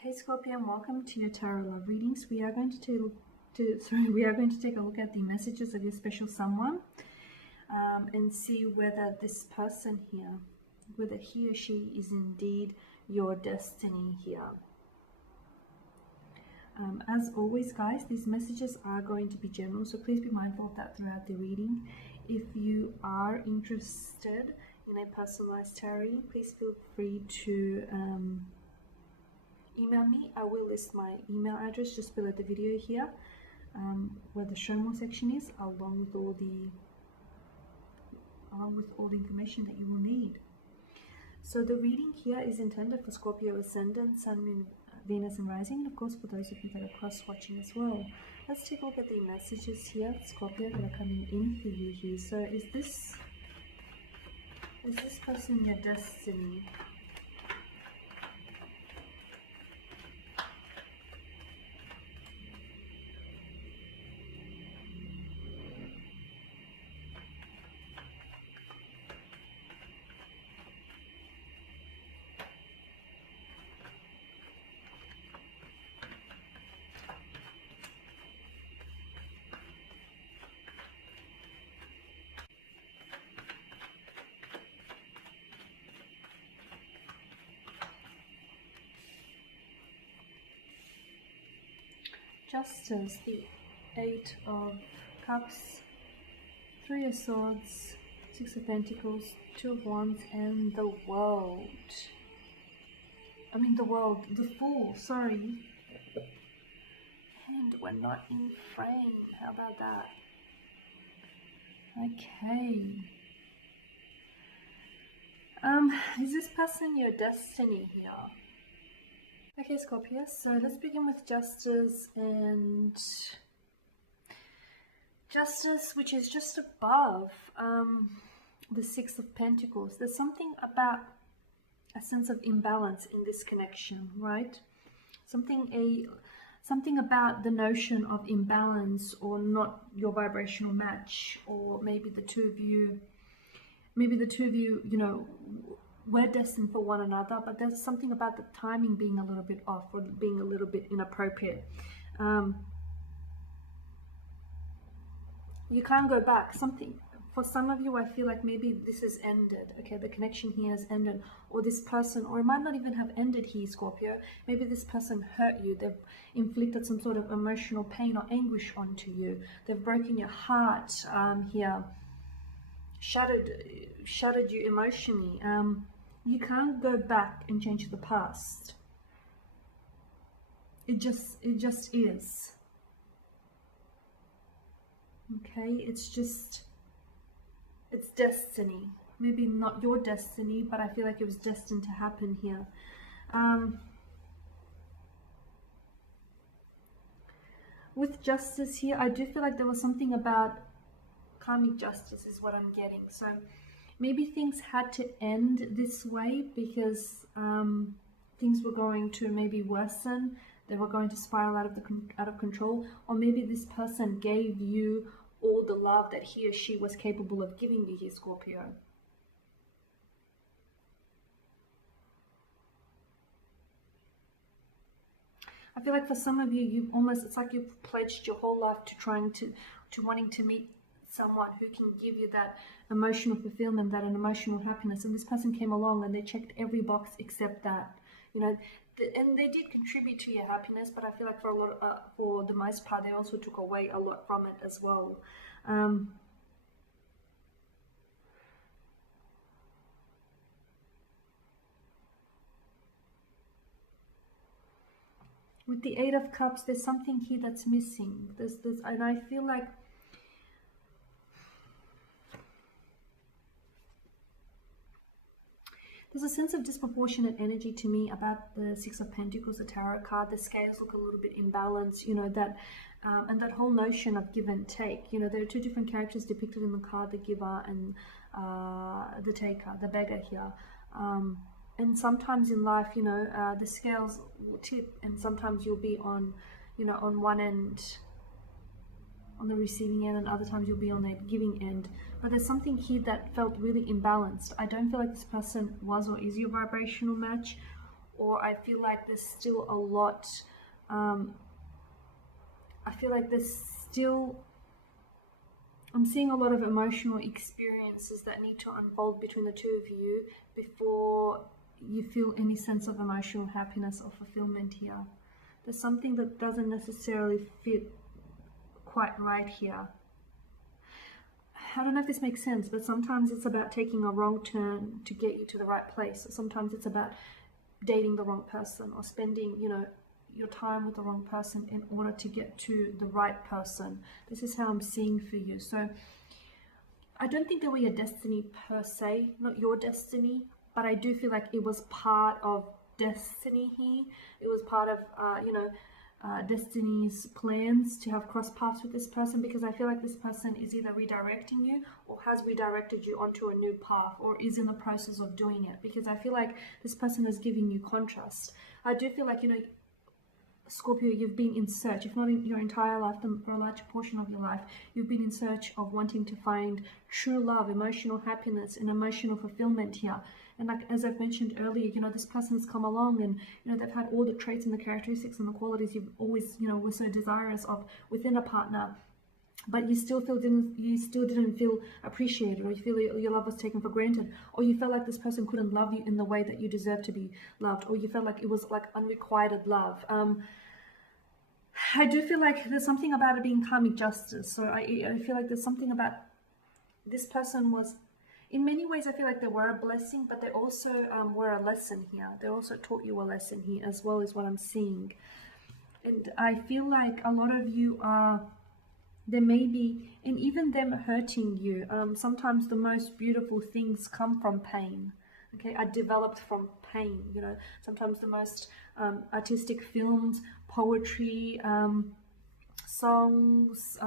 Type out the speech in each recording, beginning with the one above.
Hey Scorpio, and welcome to your tarot love readings. We are going to take a look at the messages of your special someone, and see whether this person here, whether he or she is indeed your destiny here. As always, guys, these messages are going to be general, so please be mindful of that throughout the reading. If you are interested in a personalized tarot, please feel free to email me. I will list my email address just below the video here, where the show more section is, along with all the information that you will need. So the reading here is intended for Scorpio ascendant, Sun, Moon, Venus and Rising, and of course for those of you that are cross-watching as well. Let's take a look at the messages here, Scorpio, that are coming in for you here. So is this person your destiny? Justice, the Eight of Cups, Three of Swords, Six of Pentacles, Two of Wands, and the World. The Fool, sorry. And we're not in frame. How about that? Okay. Is this person your destiny here? Okay, Scorpio, so let's begin with Justice, and Justice, which is just above the Six of Pentacles. There's something about a sense of imbalance in this connection, right? Something about the notion of imbalance, or not your vibrational match, or maybe the two of you, you know, we're destined for one another, but there's something about the timing being a little bit off, or being a little bit inappropriate. You can't go back. For some of you, I feel like maybe this has ended. Okay, the connection here has ended, or this person, or it might not even have ended here, Scorpio. Maybe this person hurt you. They've inflicted some sort of emotional pain or anguish onto you. They've broken your heart here, shattered you emotionally. You can't go back and change the past. It just is. Okay, it's destiny. Maybe not your destiny, but I feel like it was destined to happen here. With Justice here, I do feel like there was something about karmic justice is what I'm getting. So maybe things had to end this way because things were going to maybe worsen. They were going to spiral out of control. Or maybe this person gave you all the love that he or she was capable of giving you here, Scorpio. I feel like for some of you, it's like you've pledged your whole life to wanting to meet someone who can give you that emotional fulfillment, that an emotional happiness, and this person came along and they checked every box except that, you know, and they did contribute to your happiness, but I feel like for the most part, they also took away a lot from it as well. With the Eight of Cups, there's something here that's missing. And I feel like there's a sense of disproportionate energy to me about the Six of Pentacles, the tarot card. The scales look a little bit imbalanced, you know, that and that whole notion of give and take. You know, there are two different characters depicted in the card, the giver and the taker, the beggar here. And sometimes in life, you know, the scales will tip, and sometimes you'll be on, you know, on one end, on the receiving end, and other times you'll be on the giving end. But there's something here that felt really imbalanced. I don't feel like this person was or is your vibrational match, or I feel like there's still a lot, I feel like there's still, I'm seeing a lot of emotional experiences that need to unfold between the two of you before you feel any sense of emotional happiness or fulfillment here. There's something that doesn't necessarily fit quite right here. I don't know if this makes sense, but sometimes it's about taking a wrong turn to get you to the right place. Sometimes it's about dating the wrong person, or spending, you know, your time with the wrong person in order to get to the right person. This is how I'm seeing for you. So I don't think they were your destiny per se, not your destiny, but I do feel like it was part of destiny here. It was part of, destiny's plans to have cross paths with this person, because I feel like this person is either redirecting you or has redirected you onto a new path, or is in the process of doing it, because I feel like this person is giving you contrast. I do feel like, you know, Scorpio, you've been in search, if not in your entire life, then for a large portion of your life, you've been in search of wanting to find true love, emotional happiness, and emotional fulfillment here. And like, as I've mentioned earlier, you know, this person has come along and, you know, they've had all the traits and the characteristics and the qualities you've always, you know, were so desirous of within a partner. But you still didn't feel appreciated, or you feel your love was taken for granted, or you felt like this person couldn't love you in the way that you deserve to be loved, or you felt like it was like unrequited love. I do feel like there's something about it being karmic justice. So I feel like there's something about this person was, in many ways, I feel like they were a blessing, but they also were a lesson here. They also taught you a lesson here, as well as what I'm seeing. And I feel like a lot of you are, there may be, and even them hurting you, sometimes the most beautiful things come from pain, okay, are developed from pain. You know, sometimes the most artistic films, poetry, songs,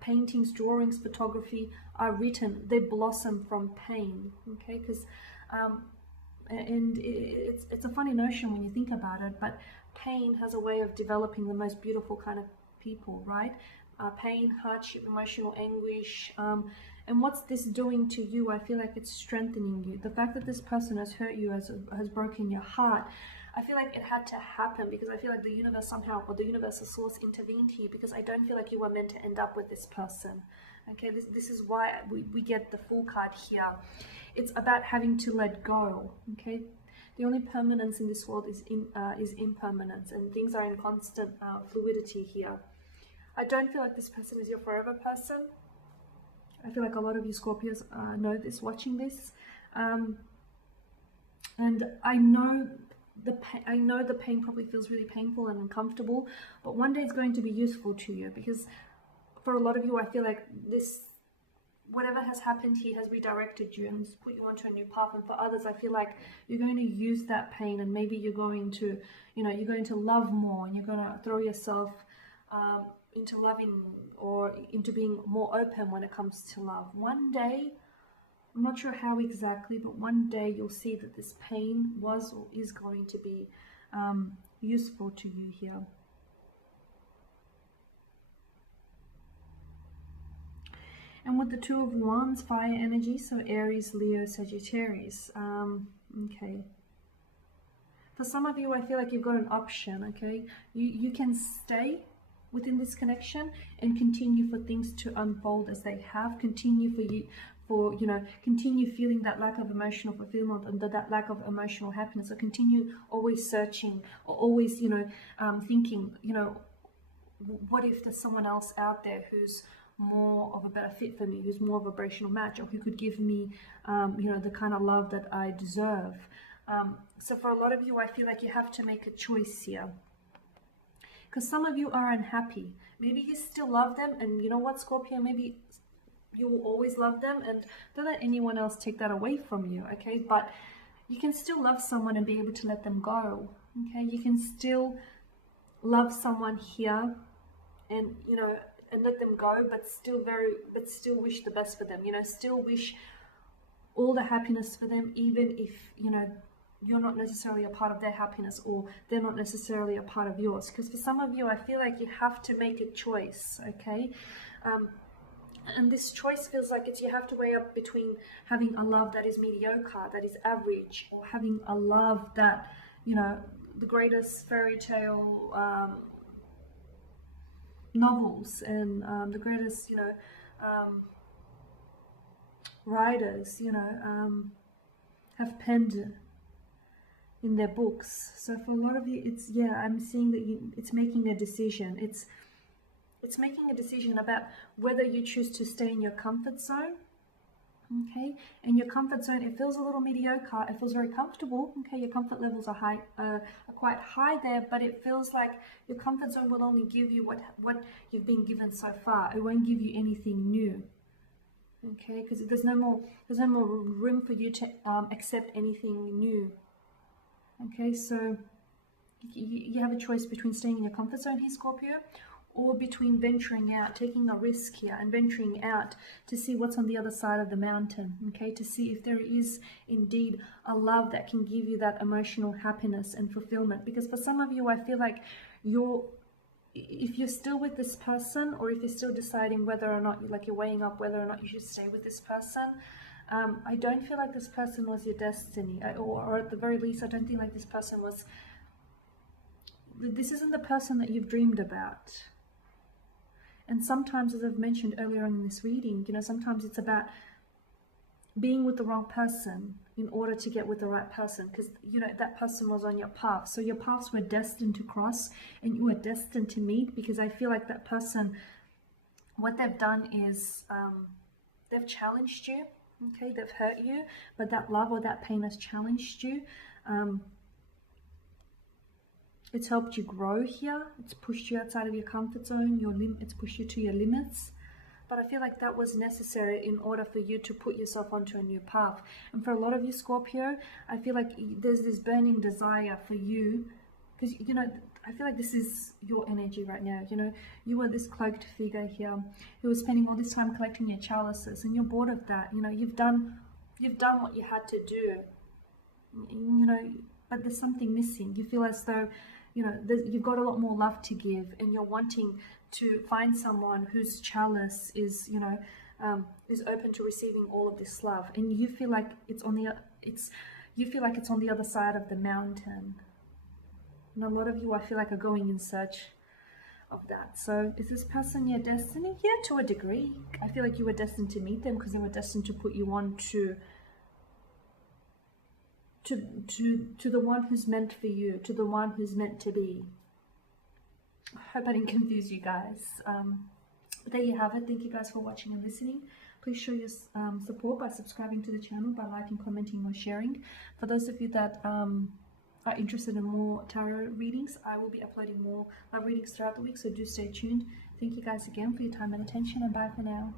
paintings, drawings, photography are written, they blossom from pain, okay, because and it's a funny notion when you think about it, but pain has a way of developing the most beautiful kind of people, right? Pain, hardship, emotional anguish, and what's this doing to you? I feel like it's strengthening you. The fact that this person has hurt you, has broken your heart, I feel like it had to happen, because I feel like the universe somehow, or the universal source, intervened here, because I don't feel like you were meant to end up with this person. Okay, this is why we get the Fool card here. It's about having to let go. Okay, the only permanence in this world is impermanence, and things are in constant fluidity here. I don't feel like this person is your forever person. I feel like a lot of you Scorpios know this, watching this, and I know the pain probably feels really painful and uncomfortable, but one day it's going to be useful to you, because for a lot of you, I feel like this, whatever has happened here has redirected you and put you onto a new path. And for others, I feel like you're going to use that pain, and maybe you're going to, you know, you're going to love more, and you're going to throw yourself into loving, or into being more open when it comes to love. One day, I'm not sure how exactly, but one day you'll see that this pain was or is going to be useful to you here. And with the Two of Wands, fire energy, so Aries, Leo, Sagittarius. Okay. For some of you, I feel like you've got an option, okay? You can stay within this connection and continue for things to unfold as they have. Continue continue feeling that lack of emotional fulfillment and that lack of emotional happiness. So continue always searching, or always, thinking, what if there's someone else out there who's more of a better fit for me, who's more of a vibrational match, or who could give me, the kind of love that I deserve. So for a lot of you, I feel like you have to make a choice here. Because some of you are unhappy. Maybe you still love them, and you know what, Scorpio, maybe you will always love them, and don't let anyone else take that away from you, okay? But you can still love someone and be able to let them go, okay? You can still love someone here and, and let them go, but still wish the best for them, still wish all the happiness for them, even if, you're not necessarily a part of their happiness, or they're not necessarily a part of yours. Because for some of you, I feel like you have to make a choice, okay? And this choice feels like you have to weigh up between having a love that is mediocre, that is average, or having a love that, you know, the greatest fairy tale novels and the greatest, you know, writers, you know, have penned in their books. So for a lot of you, it's, yeah, I'm seeing that it's making a decision. It's making a decision about whether you choose to stay in your comfort zone. Okay, and your comfort zone, it feels a little mediocre. It feels very comfortable. Okay, your comfort levels are high, are quite high there, but it feels like your comfort zone will only give you what you've been given so far. It won't give you anything new. Okay, because there's no more room for you to accept anything new. Okay, so you have a choice between staying in your comfort zone here, Scorpio, or between venturing out, taking a risk here and venturing out to see what's on the other side of the mountain, okay, to see if there is indeed a love that can give you that emotional happiness and fulfillment. Because for some of you, I feel like if you're still with this person, or if you're still deciding whether or not, you're weighing up whether or not you should stay with this person, I don't feel like this person was your destiny, or at the very least, I don't think like this isn't the person that you've dreamed about. And sometimes, as I've mentioned earlier in this reading, you know, sometimes it's about being with the wrong person in order to get with the right person, because, you know, that person was on your path. So your paths were destined to cross and you were destined to meet, because I feel like that person, what they've done is they've challenged you, okay, they've hurt you, but that love or that pain has challenged you. It's helped you grow here. It's pushed you outside of your comfort zone. It's pushed you to your limits. But I feel like that was necessary in order for you to put yourself onto a new path. And for a lot of you, Scorpio, I feel like there's this burning desire for you, because, you know, I feel like this is your energy right now. You know, you are this cloaked figure here who was spending all this time collecting your chalices, and you're bored of that. You know, you've done what you had to do. You know, but there's something missing. You feel as though, you know, you've got a lot more love to give, and you're wanting to find someone whose chalice is, you know, is open to receiving all of this love, and you feel like it's on the other side of the mountain. And a lot of you, I feel like, are going in search of that. So is this person your destiny? Yeah, to a degree. I feel like you were destined to meet them, because they were destined to put you on to the one who's meant for you, to the one who's meant to be. I hope I didn't confuse you guys. But there you have it. Thank you guys for watching and listening. Please show your support by subscribing to the channel, by liking, commenting, or sharing. For those of you that are interested in more tarot readings, I will be uploading more love readings throughout the week, so do stay tuned. Thank you guys again for your time and attention, and bye for now.